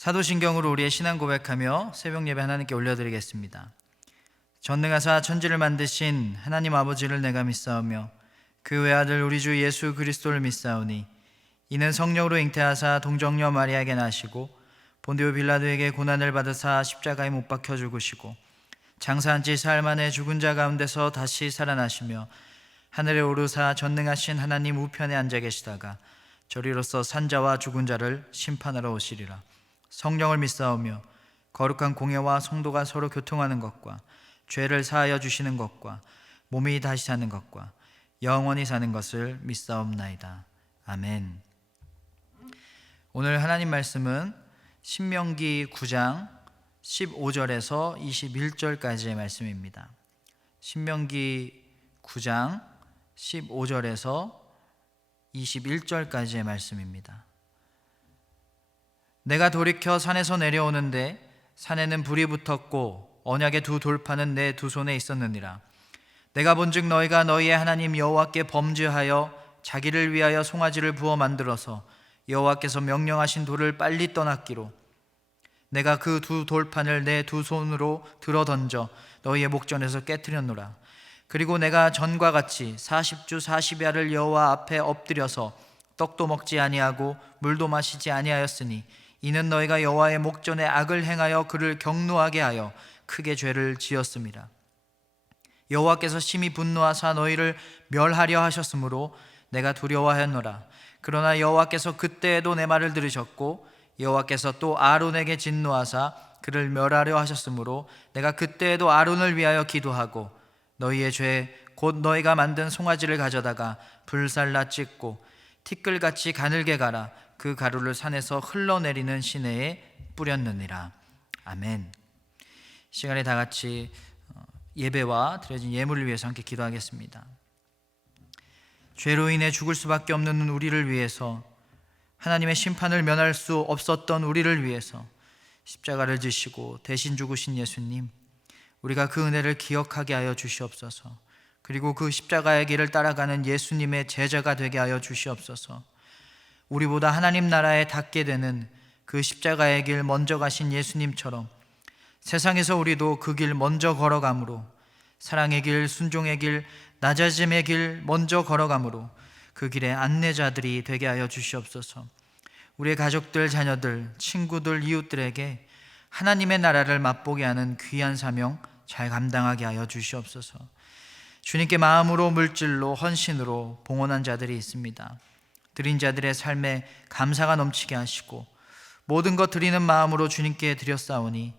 사도신경으로 우리의 신앙 고백하며 새벽 예배 하나님께 올려드리겠습니다. 전능하사 천지를 만드신 하나님 아버지를 내가 믿사오며 그 외아들 우리 주 예수 그리스도를 믿사오니 이는 성령으로 잉태하사 동정녀 마리아에게 나시고 본디오 빌라도에게 고난을 받으사 십자가에 못 박혀 죽으시고 장사한 지 사흘 만에 죽은 자 가운데서 다시 살아나시며 하늘에 오르사 전능하신 하나님 우편에 앉아 계시다가 저리로서 산자와 죽은 자를 심판하러 오시리라. 성령을 믿사오며 거룩한 공예와 성도가 서로 교통하는 것과 죄를 사하여 주시는 것과 몸이 다시 사는 것과 영원히 사는 것을 믿사옵나이다. 아멘. 오늘 하나님 말씀은 신명기 9장 15절에서 21절까지의 말씀입니다. 신명기 9장 15절에서 21절까지의 말씀입니다. 내가 돌이켜 산에서 내려오는데 산에는 불이 붙었고 언약의 두 돌판은 내 두 손에 있었느니라. 내가 본즉 너희가 너희의 하나님 여호와께 범죄하여 자기를 위하여 송아지를 부어 만들어서 여호와께서 명령하신 돌을 빨리 떠났기로 내가 그 두 돌판을 내 두 손으로 들어 던져 너희의 목전에서 깨뜨렸노라. 그리고 내가 전과 같이 40주 40야를 여호와 앞에 엎드려서 떡도 먹지 아니하고 물도 마시지 아니하였으니 이는 너희가 여호와의 목전에 악을 행하여 그를 경노하게 하여 크게 죄를 지었음이라. 여호와께서 심히 분노하사 너희를 멸하려 하셨으므로 내가 두려워하였노라. 그러나 여호와께서 그때에도 내 말을 들으셨고 여호와께서 또 아론에게 진노하사 그를 멸하려 하셨으므로 내가 그때에도 아론을 위하여 기도하고 너희의 죄 곧 너희가 만든 송아지를 가져다가 불살라 찢고 티끌같이 가늘게 갈아 그 가루를 산에서 흘러내리는 시내에 뿌렸느니라. 아멘. 시간에 다 같이 예배와 드려진 예물을 위해서 함께 기도하겠습니다. 죄로 인해 죽을 수밖에 없는 우리를 위해서, 하나님의 심판을 면할 수 없었던 우리를 위해서 십자가를 지시고 대신 죽으신 예수님, 우리가 그 은혜를 기억하게 하여 주시옵소서. 그리고 그 십자가의 길을 따라가는 예수님의 제자가 되게 하여 주시옵소서. 우리보다 하나님 나라에 닿게 되는 그 십자가의 길 먼저 가신 예수님처럼 세상에서 우리도 그 길 먼저 걸어가므로, 사랑의 길, 순종의 길, 낮아짐의 길 먼저 걸어가므로 그 길의 안내자들이 되게 하여 주시옵소서. 우리의 가족들, 자녀들, 친구들, 이웃들에게 하나님의 나라를 맛보게 하는 귀한 사명 잘 감당하게 하여 주시옵소서. 주님께 마음으로, 물질로, 헌신으로 봉헌한 자들이 있습니다. 드린 자들의 삶에 감사가 넘치게 하시고 모든 것 드리는 마음으로 주님께 드렸사오니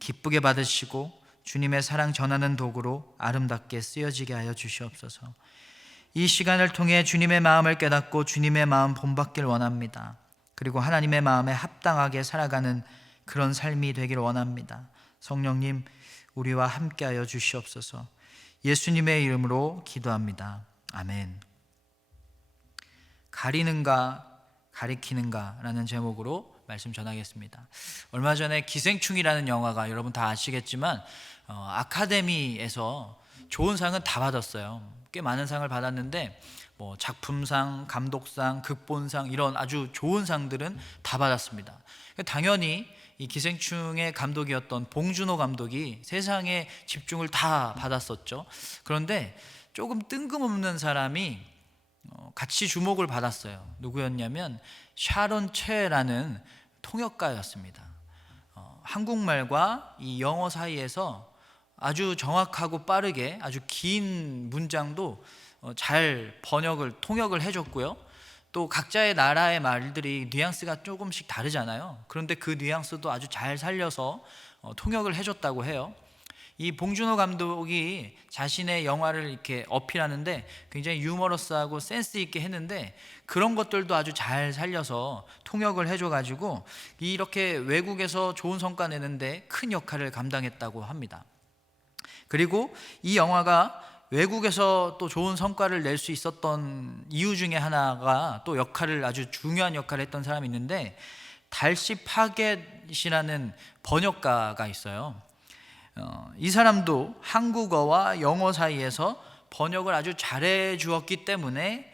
기쁘게 받으시고 주님의 사랑 전하는 도구로 아름답게 쓰여지게 하여 주시옵소서. 이 시간을 통해 주님의 마음을 깨닫고 주님의 마음 본받길 원합니다. 그리고 하나님의 마음에 합당하게 살아가는 그런 삶이 되길 원합니다. 성령님, 우리와 함께하여 주시옵소서. 예수님의 이름으로 기도합니다. 아멘. 가리는가 가리키는가 라는 제목으로 말씀 전하겠습니다. 얼마 전에 기생충이라는 영화가 여러분 다 아시겠지만 아카데미에서 좋은 상은 다 받았어요. 꽤 많은 상을 받았는데 작품상, 감독상, 극본상 이런 아주 좋은 상들은 다 받았습니다. 당연히 이 기생충의 감독이었던 봉준호 감독이 세상의 집중을 다 받았었죠. 그런데 조금 뜬금없는 사람이 같이 주목을 받았어요. 누구였냐면 샤론 채라는 통역가였습니다. 한국말과 이 영어 사이에서 아주 정확하고 빠르게 아주 긴 문장도 잘 통역을 해줬고요. 또 각자의 나라의 말들이 뉘앙스가 조금씩 다르잖아요. 그런데 그 뉘앙스도 아주 잘 살려서 통역을 해줬다고 해요. 이 봉준호 감독이 자신의 영화를 이렇게 어필하는데 굉장히 유머러스하고 센스 있게 했는데 그런 것들도 아주 잘 살려서 통역을 해줘가지고 이렇게 외국에서 좋은 성과 내는데 큰 역할을 감당했다고 합니다. 그리고 이 영화가 외국에서 또 좋은 성과를 낼 수 있었던 이유 중에 하나가 또 아주 중요한 역할을 했던 사람이 있는데 달시 파겟이라는 번역가가 있어요. 이 사람도 한국어와 영어 사이에서 번역을 아주 잘해 주었기 때문에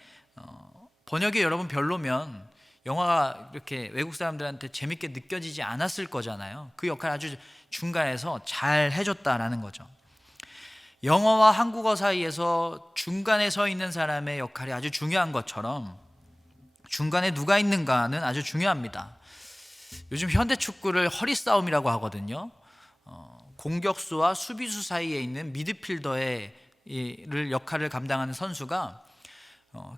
번역이 여러분 별로면 영화가 이렇게 외국 사람들한테 재밌게 느껴지지 않았을 거잖아요. 그 역할을 아주 중간에서 잘 해줬다라는 거죠. 영어와 한국어 사이에서 중간에 서 있는 사람의 역할이 아주 중요한 것처럼 중간에 누가 있는가는 아주 중요합니다. 요즘 현대 축구를 허리 싸움이라고 하거든요. 공격수와 수비수 사이에 있는 미드필더의 역할을 감당하는 선수가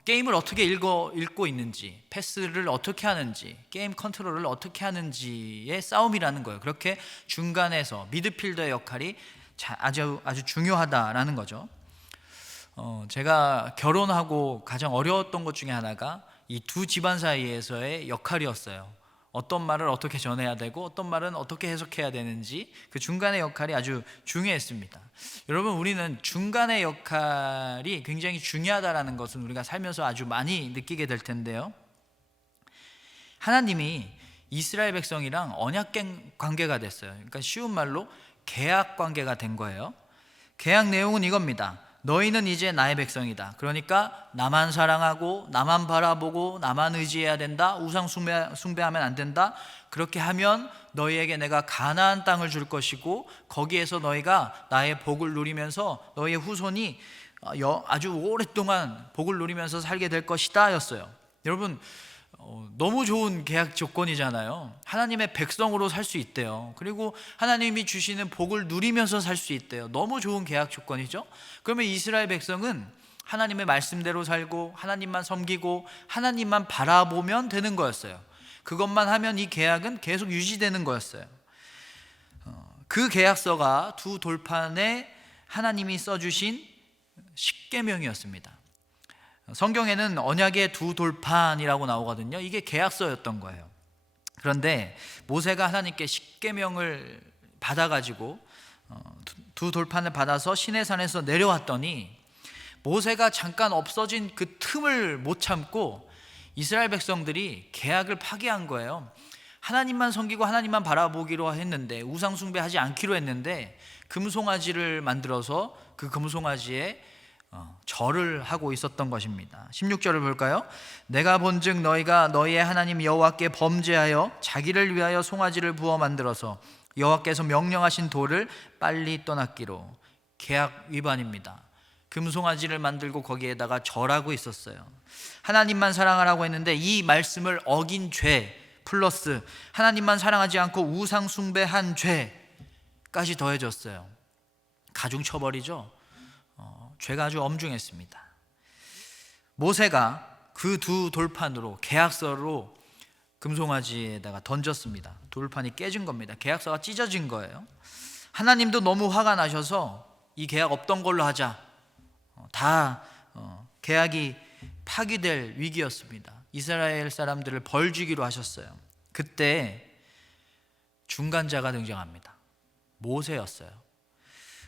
게임을 어떻게 읽고 있는지, 패스를 어떻게 하는지, 게임 컨트롤을 어떻게 하는지의 싸움이라는 거예요. 그렇게 중간에서 미드필더의 역할이 아주 중요하다라는 거죠. 제가 결혼하고 가장 어려웠던 것 중에 하나가 이 두 집안 사이에서의 역할이었어요. 어떤 말을 어떻게 전해야 되고 어떤 말은 어떻게 해석해야 되는지 그 중간의 역할이 아주 중요했습니다. 여러분, 우리는 중간의 역할이 굉장히 중요하다는 것은 우리가 살면서 아주 많이 느끼게 될 텐데요. 하나님이 이스라엘 백성이랑 언약 관계가 됐어요. 그러니까 쉬운 말로 계약 관계가 된 거예요. 계약 내용은 이겁니다. 너희는 이제 나의 백성이다. 그러니까 나만 사랑하고 나만 바라보고 나만 의지해야 된다. 우상 숭배하면 안 된다. 그렇게 하면 너희에게 내가 가나안 땅을 줄 것이고 거기에서 너희가 나의 복을 누리면서 너희의 후손이 아주 오랫동안 복을 누리면서 살게 될 것이다 였어요. 여러분, 너무 좋은 계약 조건이잖아요. 하나님의 백성으로 살 수 있대요. 그리고 하나님이 주시는 복을 누리면서 살 수 있대요. 너무 좋은 계약 조건이죠. 그러면 이스라엘 백성은 하나님의 말씀대로 살고 하나님만 섬기고 하나님만 바라보면 되는 거였어요. 그것만 하면 이 계약은 계속 유지되는 거였어요. 그 계약서가 두 돌판에 하나님이 써주신 십계명이었습니다. 성경에는 언약의 두 돌판이라고 나오거든요. 이게 계약서였던 거예요. 그런데 모세가 하나님께 십계명을 받아가지고 두 돌판을 받아서 시내산에서 내려왔더니 모세가 잠깐 없어진 그 틈을 못 참고 이스라엘 백성들이 계약을 파기한 거예요. 하나님만 섬기고 하나님만 바라보기로 했는데, 우상 숭배하지 않기로 했는데 금송아지를 만들어서 그 금송아지에 절을 하고 있었던 것입니다. 16절을 볼까요? 내가 본즉 너희가 너희의 하나님 여호와께 범죄하여 자기를 위하여 송아지를 부어 만들어서 여호와께서 명령하신 돌을 빨리 떠났기로. 계약 위반입니다. 금송아지를 만들고 거기에다가 절하고 있었어요. 하나님만 사랑하라고 했는데 이 말씀을 어긴 죄 플러스 하나님만 사랑하지 않고 우상 숭배한 죄까지 더해졌어요. 가중처벌이죠. 죄가 아주 엄중했습니다. 모세가 그 두 돌판으로 계약서로 금송아지에다가 던졌습니다. 돌판이 깨진 겁니다. 계약서가 찢어진 거예요. 하나님도 너무 화가 나셔서 이 계약 없던 걸로 하자. 계약이 파기될 위기였습니다. 이스라엘 사람들을 벌 주기로 하셨어요. 그때 중간자가 등장합니다. 모세였어요.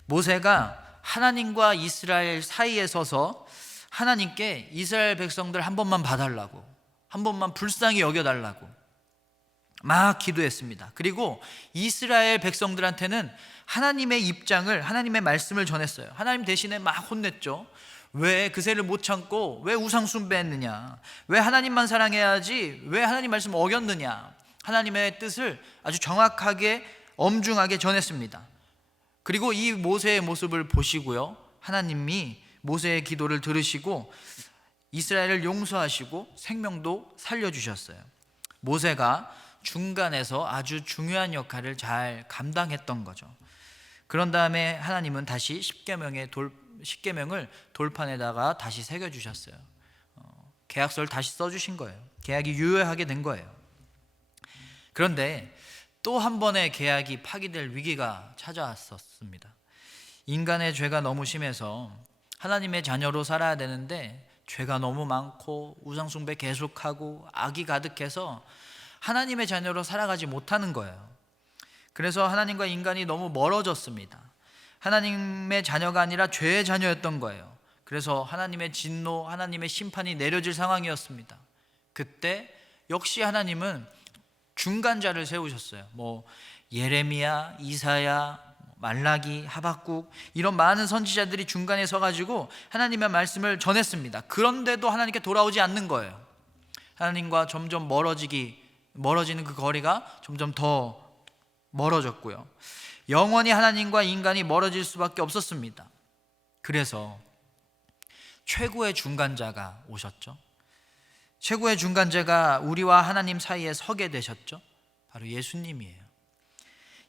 모세가 하나님과 이스라엘 사이에 서서 하나님께 이스라엘 백성들 한 번만 봐달라고, 한 번만 불쌍히 여겨달라고 막 기도했습니다. 그리고 이스라엘 백성들한테는 하나님의 입장을, 하나님의 말씀을 전했어요. 하나님 대신에 막 혼냈죠. 왜 그새를 못 참고 왜 우상 숭배했느냐, 왜 하나님만 사랑해야지 왜 하나님 말씀 어겼느냐, 하나님의 뜻을 아주 정확하게 엄중하게 전했습니다. 그리고 이 모세의 모습을 보시고요, 하나님이 모세의 기도를 들으시고 이스라엘을 용서하시고 생명도 살려주셨어요. 모세가 중간에서 아주 중요한 역할을 잘 감당했던 거죠. 그런 다음에 하나님은 다시 십계명을 돌판에다가 다시 새겨주셨어요. 계약서를 다시 써주신 거예요. 계약이 유효하게 된 거예요. 그런데 또 한 번의 계약이 파기될 위기가 찾아왔었습니다. 인간의 죄가 너무 심해서 하나님의 자녀로 살아야 되는데 죄가 너무 많고 우상숭배 계속하고 악이 가득해서 하나님의 자녀로 살아가지 못하는 거예요. 그래서 하나님과 인간이 너무 멀어졌습니다. 하나님의 자녀가 아니라 죄의 자녀였던 거예요. 그래서 하나님의 진노, 하나님의 심판이 내려질 상황이었습니다. 그때 역시 하나님은 중간자를 세우셨어요. 예레미야, 이사야, 말라기, 하박국 이런 많은 선지자들이 중간에 서가지고 하나님의 말씀을 전했습니다. 그런데도 하나님께 돌아오지 않는 거예요. 하나님과 점점 멀어지는 그 거리가 점점 더 멀어졌고요. 영원히 하나님과 인간이 멀어질 수밖에 없었습니다. 그래서 최고의 중간자가 오셨죠. 최고의 중간자가 우리와 하나님 사이에 서게 되셨죠. 바로 예수님이에요.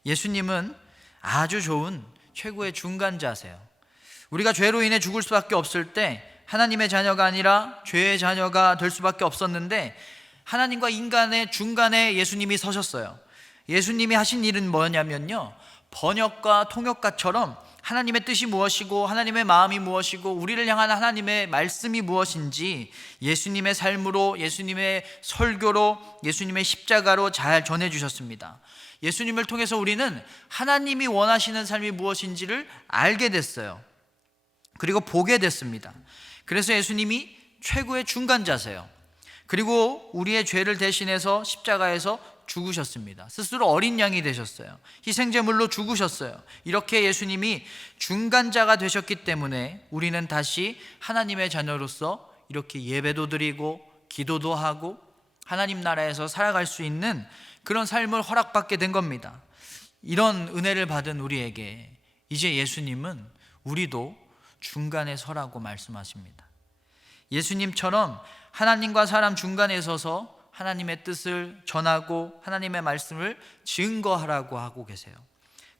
예수님은 아주 좋은 최고의 중간자세요. 우리가 죄로 인해 죽을 수밖에 없을 때 하나님의 자녀가 아니라 죄의 자녀가 될 수밖에 없었는데 하나님과 인간의 중간에 예수님이 서셨어요. 예수님이 하신 일은 뭐냐면요, 번역과 통역가처럼 하나님의 뜻이 무엇이고 하나님의 마음이 무엇이고 우리를 향한 하나님의 말씀이 무엇인지 예수님의 삶으로, 예수님의 설교로, 예수님의 십자가로 잘 전해주셨습니다. 예수님을 통해서 우리는 하나님이 원하시는 삶이 무엇인지를 알게 됐어요. 그리고 보게 됐습니다. 그래서 예수님이 최고의 중간자세요. 그리고 우리의 죄를 대신해서 십자가에서 죽으셨습니다. 스스로 어린 양이 되셨어요. 희생제물로 죽으셨어요. 이렇게 예수님이 중간자가 되셨기 때문에 우리는 다시 하나님의 자녀로서 이렇게 예배도 드리고 기도도 하고 하나님 나라에서 살아갈 수 있는 그런 삶을 허락받게 된 겁니다. 이런 은혜를 받은 우리에게 이제 예수님은 우리도 중간에 서라고 말씀하십니다. 예수님처럼 하나님과 사람 중간에 서서 하나님의 뜻을 전하고 하나님의 말씀을 증거하라고 하고 계세요.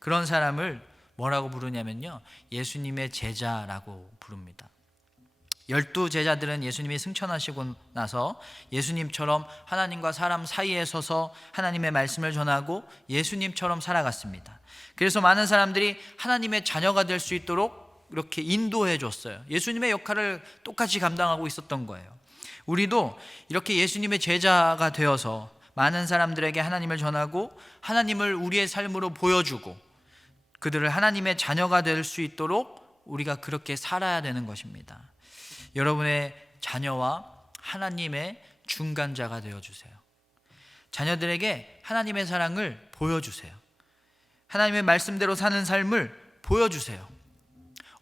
그런 사람을 뭐라고 부르냐면요, 예수님의 제자라고 부릅니다. 12 제자들은 예수님이 승천하시고 나서 예수님처럼 하나님과 사람 사이에 서서 하나님의 말씀을 전하고 예수님처럼 살아갔습니다. 그래서 많은 사람들이 하나님의 자녀가 될 수 있도록 이렇게 인도해 줬어요. 예수님의 역할을 똑같이 감당하고 있었던 거예요. 우리도 이렇게 예수님의 제자가 되어서 많은 사람들에게 하나님을 전하고 하나님을 우리의 삶으로 보여주고 그들을 하나님의 자녀가 될 수 있도록 우리가 그렇게 살아야 되는 것입니다. 여러분의 자녀와 하나님의 중간자가 되어주세요. 자녀들에게 하나님의 사랑을 보여주세요. 하나님의 말씀대로 사는 삶을 보여주세요.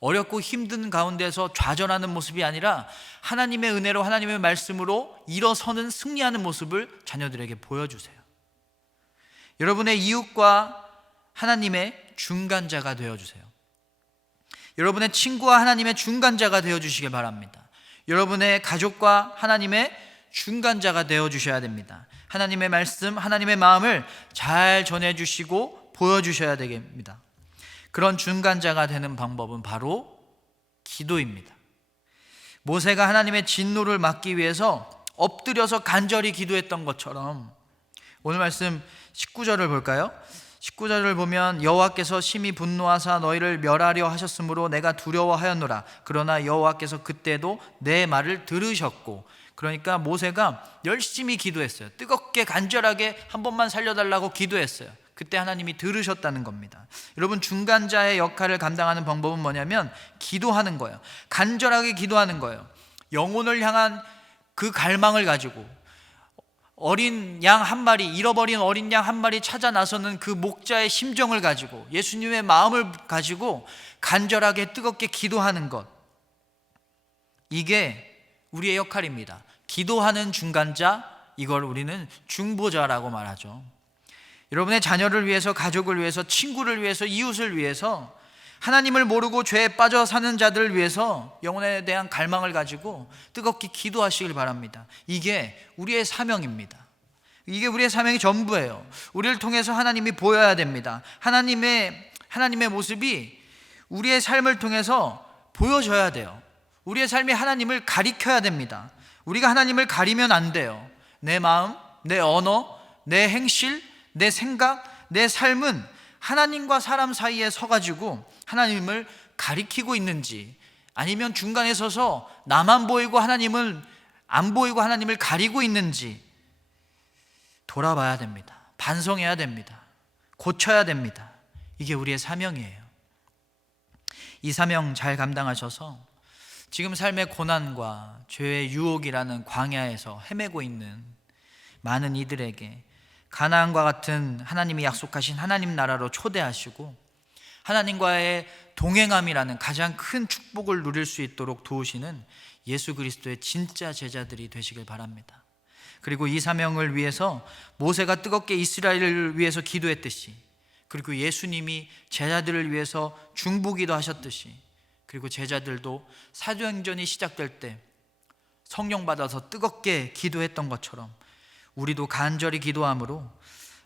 어렵고 힘든 가운데서 좌절하는 모습이 아니라 하나님의 은혜로 하나님의 말씀으로 일어서는 승리하는 모습을 자녀들에게 보여주세요. 여러분의 이웃과 하나님의 중간자가 되어주세요. 여러분의 친구와 하나님의 중간자가 되어주시길 바랍니다. 여러분의 가족과 하나님의 중간자가 되어주셔야 됩니다. 하나님의 말씀, 하나님의 마음을 잘 전해주시고 보여주셔야 됩니다. 그런 중간자가 되는 방법은 바로 기도입니다. 모세가 하나님의 진노를 막기 위해서 엎드려서 간절히 기도했던 것처럼 오늘 말씀 19절을 볼까요? 19절을 보면 여호와께서 심히 분노하사 너희를 멸하려 하셨으므로 내가 두려워하였노라. 그러나 여호와께서 그때도 내 말을 들으셨고, 그러니까 모세가 열심히 기도했어요. 뜨겁게 간절하게 한 번만 살려달라고 기도했어요. 그때 하나님이 들으셨다는 겁니다. 여러분, 중간자의 역할을 감당하는 방법은 뭐냐면 기도하는 거예요. 간절하게 기도하는 거예요. 영혼을 향한 그 갈망을 가지고 어린 양 한 마리, 잃어버린 어린 양 한 마리 찾아 나서는 그 목자의 심정을 가지고 예수님의 마음을 가지고 간절하게 뜨겁게 기도하는 것, 이게 우리의 역할입니다. 기도하는 중간자, 이걸 우리는 중보자라고 말하죠. 여러분의 자녀를 위해서, 가족을 위해서, 친구를 위해서, 이웃을 위해서, 하나님을 모르고 죄에 빠져 사는 자들을 위해서 영혼에 대한 갈망을 가지고 뜨겁게 기도하시길 바랍니다. 이게 우리의 사명입니다. 이게 우리의 사명이 전부예요. 우리를 통해서 하나님이 보여야 됩니다. 하나님의 모습이 우리의 삶을 통해서 보여져야 돼요. 우리의 삶이 하나님을 가리켜야 됩니다. 우리가 하나님을 가리면 안 돼요. 내 마음, 내 언어, 내 행실, 내 생각, 내 삶은 하나님과 사람 사이에 서가지고 하나님을 가리키고 있는지, 아니면 중간에 서서 나만 보이고 하나님을 안 보이고 하나님을 가리고 있는지 돌아봐야 됩니다. 반성해야 됩니다. 고쳐야 됩니다. 이게 우리의 사명이에요. 이 사명 잘 감당하셔서 지금 삶의 고난과 죄의 유혹이라는 광야에서 헤매고 있는 많은 이들에게 가나안과 같은 하나님이 약속하신 하나님 나라로 초대하시고 하나님과의 동행함이라는 가장 큰 축복을 누릴 수 있도록 도우시는 예수 그리스도의 진짜 제자들이 되시길 바랍니다. 그리고 이 사명을 위해서 모세가 뜨겁게 이스라엘을 위해서 기도했듯이, 그리고 예수님이 제자들을 위해서 중보기도 하셨듯이, 그리고 제자들도 사도행전이 시작될 때 성령 받아서 뜨겁게 기도했던 것처럼 우리도 간절히 기도함으로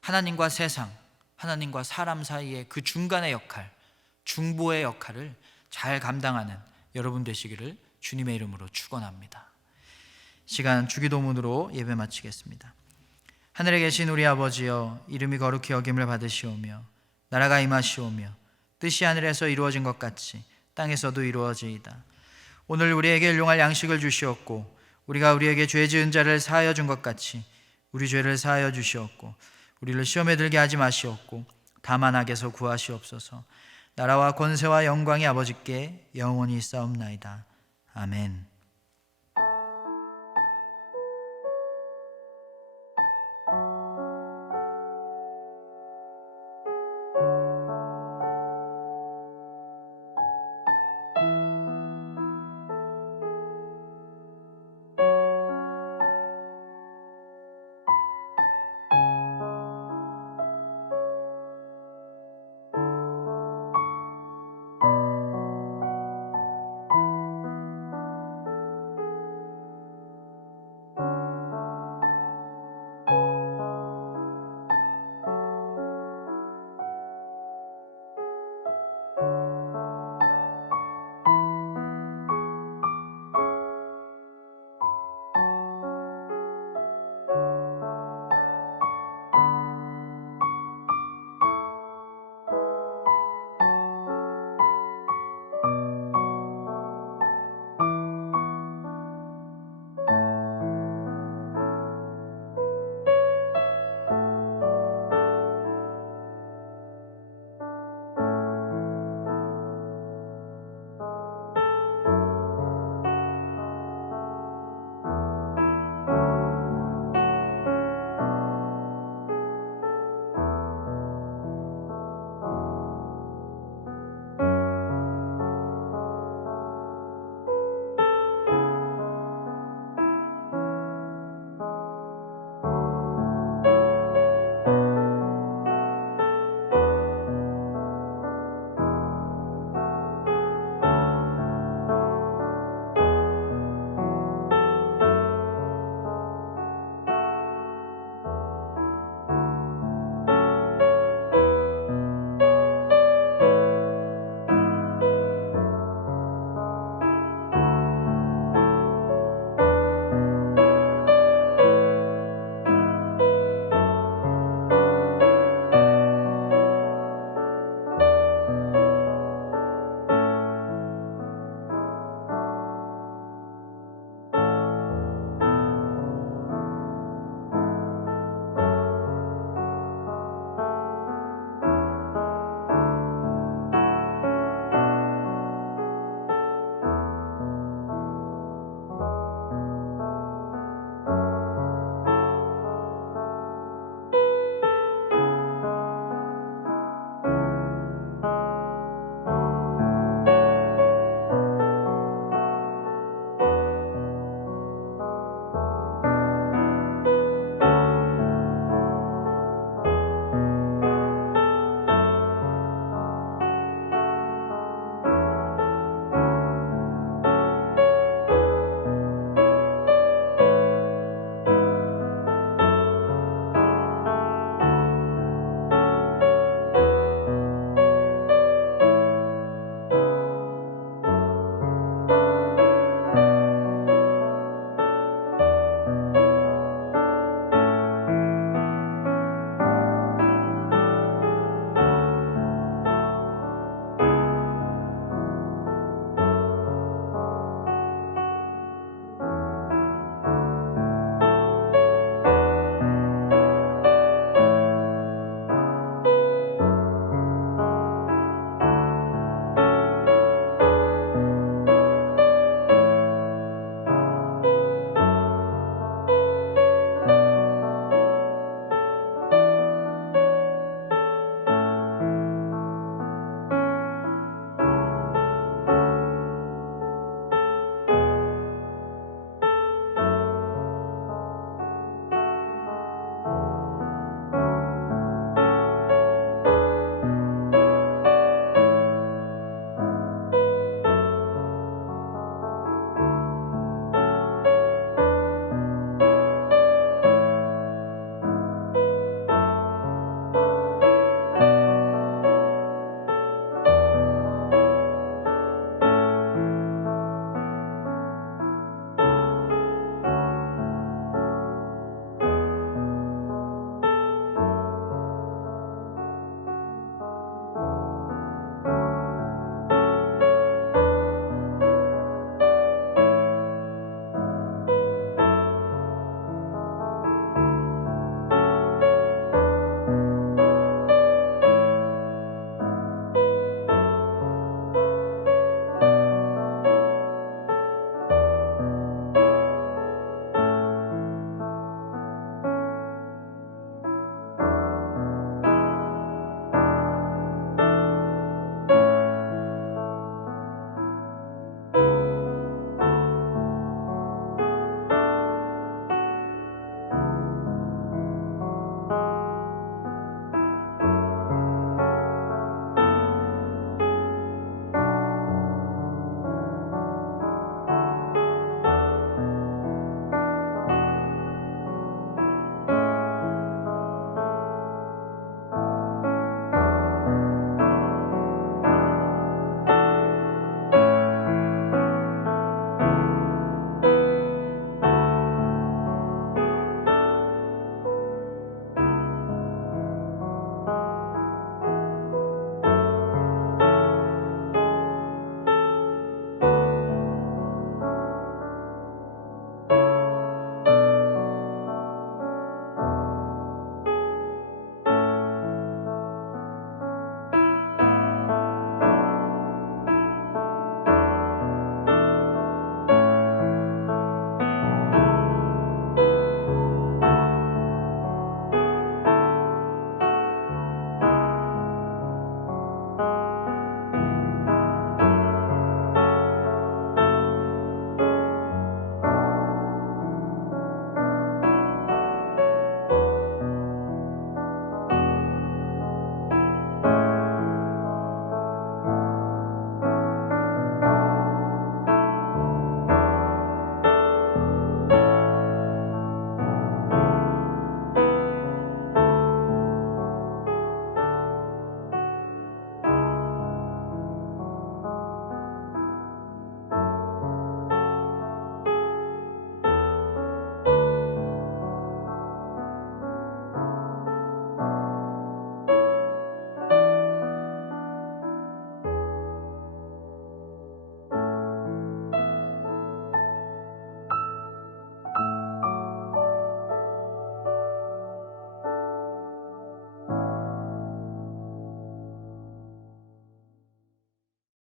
하나님과 세상, 하나님과 사람 사이의 그 중간의 역할, 중보의 역할을 잘 감당하는 여러분 되시기를 주님의 이름으로 축원합니다. 시간 주기도문으로 예배 마치겠습니다. 하늘에 계신 우리 아버지여, 이름이 거룩히 여김을 받으시오며 나라가 임하시오며 뜻이 하늘에서 이루어진 것 같이 땅에서도 이루어지이다. 오늘 우리에게 일용할 양식을 주시옵고 우리가 우리에게 죄 지은 자를 사하여 준 것 같이 우리 죄를 사하여 주시옵고 우리를 시험에 들게 하지 마시옵고 다만 악에서 구하시옵소서. 나라와 권세와 영광이 아버지께 영원히 있사옵나이다. 아멘.